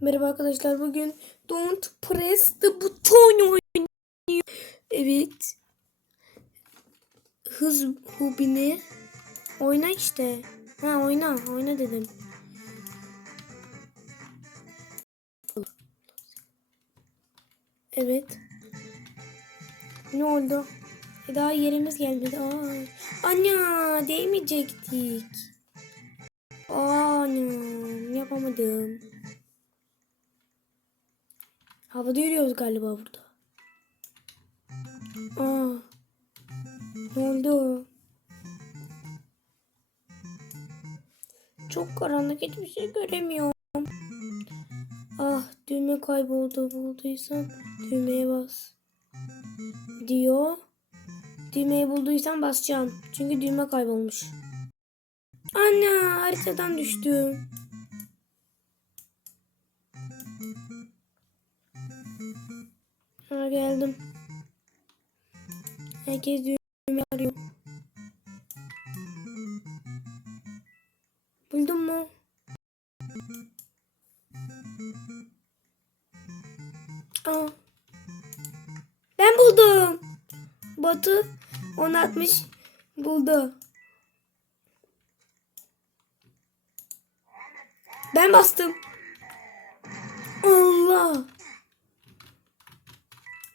Merhaba arkadaşlar bugün Don't Press the Button oynuyor. Evet. Hız hubini. Oyna işte. Ha oyna. Oyna dedim. Evet. Ne oldu? E daha yerimiz gelmedi. Aa. Anne değmeyecektik. Aa, anam yapamadım. Havada yürüyoruz galiba burada. Aa. Ne oldu? Çok karanlık hiçbir şey göremiyorum. Ah düğme kayboldu bulduysan düğmeye bas. Diyor. Düğmeyi bulduysan basacağım. Çünkü düğme kaybolmuş. Anne haritadan düştüm. Geldim. Herkes düğme arıyor. Buldun mu? Aa. Ben buldum. Batu 1060 buldu. Ben bastım. Allah.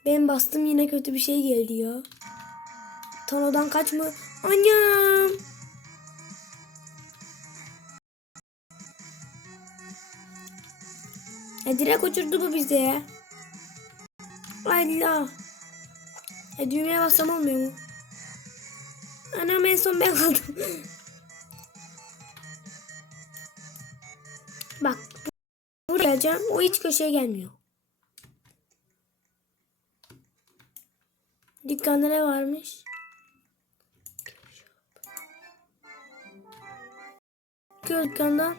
Ben bastım yine kötü bir şey geldi ya. Tanodan kaçma. Annem. Ya direkt uçurdu bu bize ya. Allah. Ya düğmeye bassam olmuyor mu? Anam en son ben kaldım. Bak buraya geleceğim. O hiç köşeye gelmiyor. Dükkanda ne varmış? Dükkandan.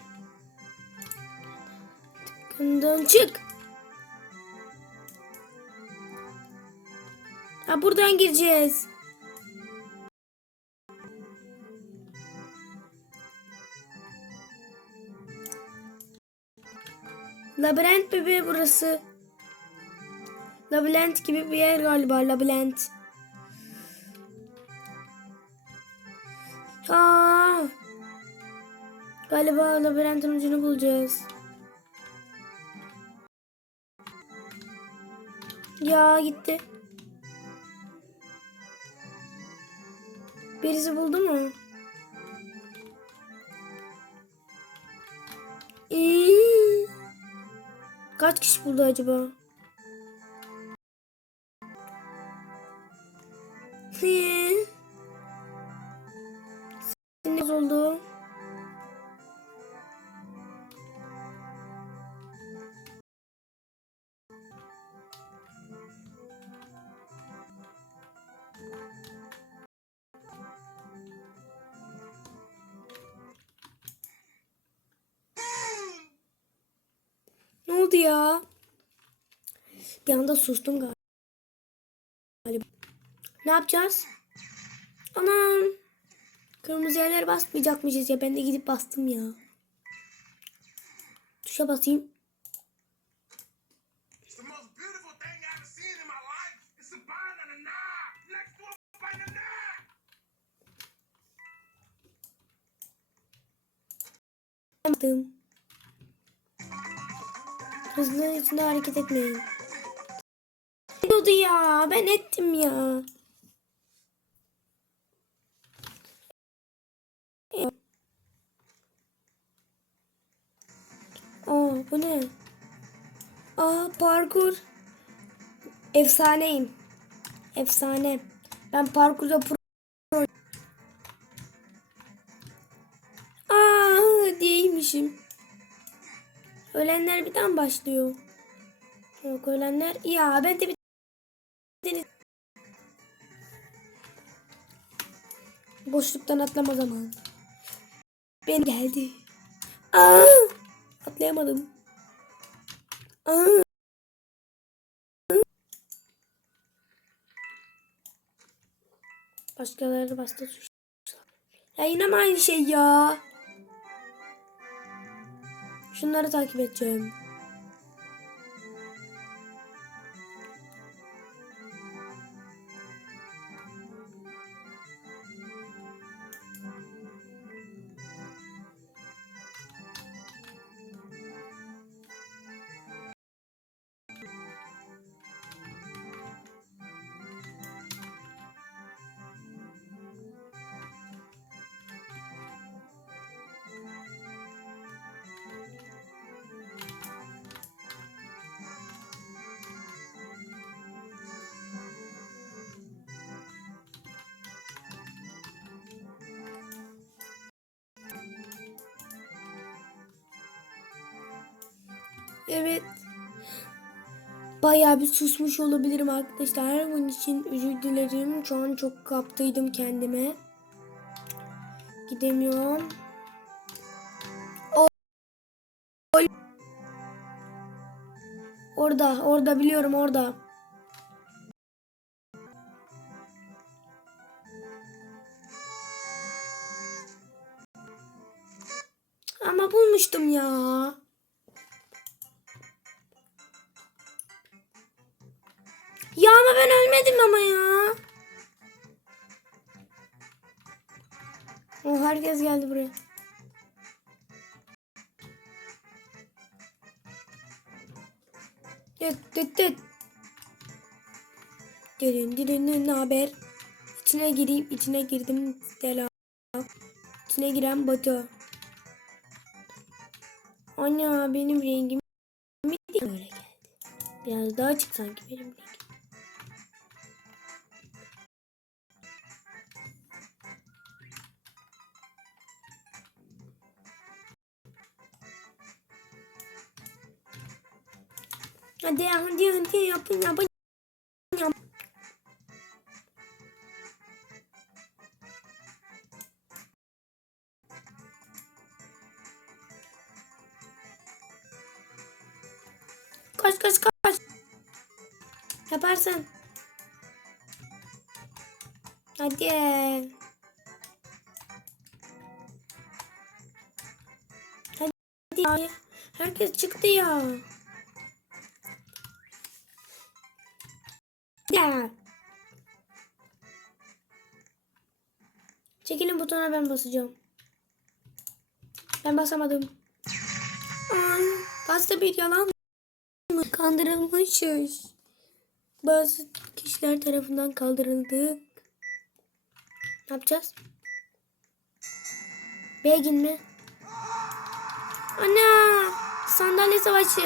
Dükkandan çık. Ha buradan gireceğiz. Labirent bebeği burası. Labirent gibi bir yer galiba labirent. Aa, galiba labirentin ucunu bulacağız. Ya gitti. Birisi buldu mu? İyi. Kaç kişi buldu acaba? Niye? Oldu? Ne oldu ya? Bir anda sustum galiba. Ne yapacağız? Anam. Kırmızı yerlere basmayacakmışız ya. Ben de gidip bastım ya. Tuşa basayım. Bastım. Hızlı içinde hareket etmeyin. Ne oldu ya? Ben ettim ya. Aa bu ne? Aa parkur. Efsaneyim. Efsane. Ben parkurda pro. Aa değilmişim. Ölenler birden başlıyor. Yok ölenler. Ya ben de bir Boşluktan atlama zamanı. Ben geldi. Aa! Atlayamadım. Aa! Başkaları bastı. Ya yine mi aynı şey ya? Şunları takip edeceğim. Evet. Bayağı bir susmuş olabilirim arkadaşlar. Bunun için özür dilerim. Şu an çok kaptıydım kendime. Gidemiyorum. Orada, orada biliyorum orada. Ama bulmuştum ya. Ya ama ben ölmedim ama ya. O herkes geldi buraya. Dıt dıt. Dırın dırın ne haber? İçine gireyim, içine girdim. Selam. İçine giren Batu. Ana benim rengim değil öyle geldi. Biraz daha açık sanki benim rengim. Hadi hadi hadi yapın yapın. Yap. Kaç kaç kaç. Yaparsın. Hadi. Hadi. Herkes çıktı ya. Ya. Çekilin butona ben basacağım. Ben basamadım. Ay, pasta bir yalan mı? Kandırılmışız. Bazı kişiler tarafından kaldırıldık. Ne yapacağız? Begin mi? Ana! Sandalye savaşı.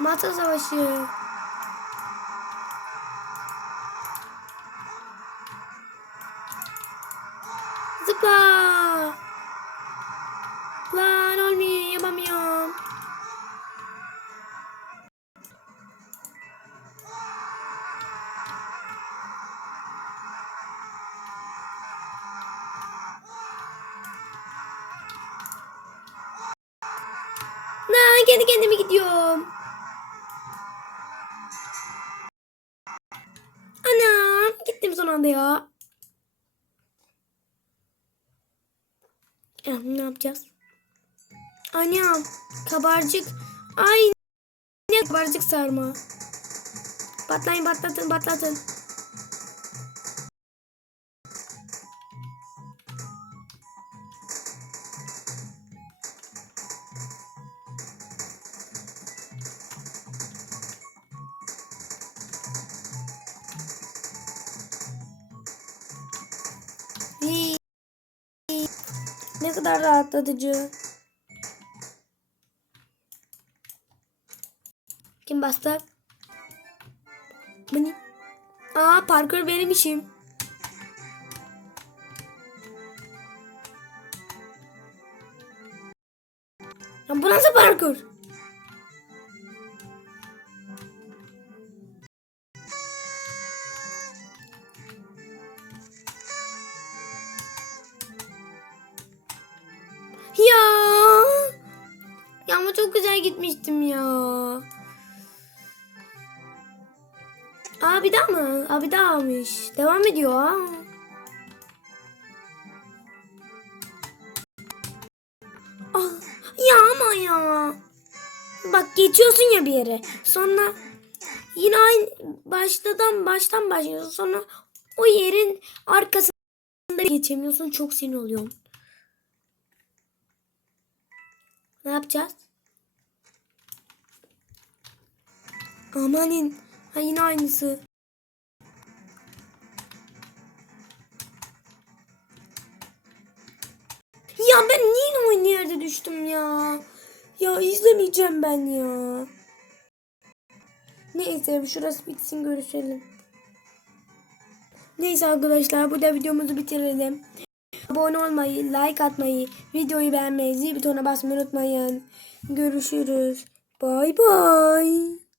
Masa savaşı. Zıpla. Lan olmuyor yapamıyorum. Na kendi kendime gidiyorum. Anam gittim son anda ya. Ya, ne yapacağız? Anam kabarcık. Ay ne kabarcık sarma. Patlayın patlatın patlatın. Ne kadar rahatlatıcı. Kim bastı? Beni. Aa parkur benim işim. Ya bu nasıl parkur? Aa bir daha mı? Aa bir daha almış. Devam ediyor ha. Ah, ya ama ya. Bak geçiyorsun ya bir yere. Sonra yine aynı baştadan baştan başlıyorsun. Sonra o yerin arkasında geçemiyorsun. Çok sinir oluyorum. Ne yapacağız? Amanin. Ha yine aynısı. Ya ben niye aynı yerde düştüm ya? Ya izlemeyeceğim ben ya. Neyse şurası bitsin görüşelim. Neyse arkadaşlar burada videomuzu bitirelim. Abone olmayı, like atmayı, videoyu beğenmeyi, zil butonuna basmayı unutmayın. Görüşürüz. Bay bay.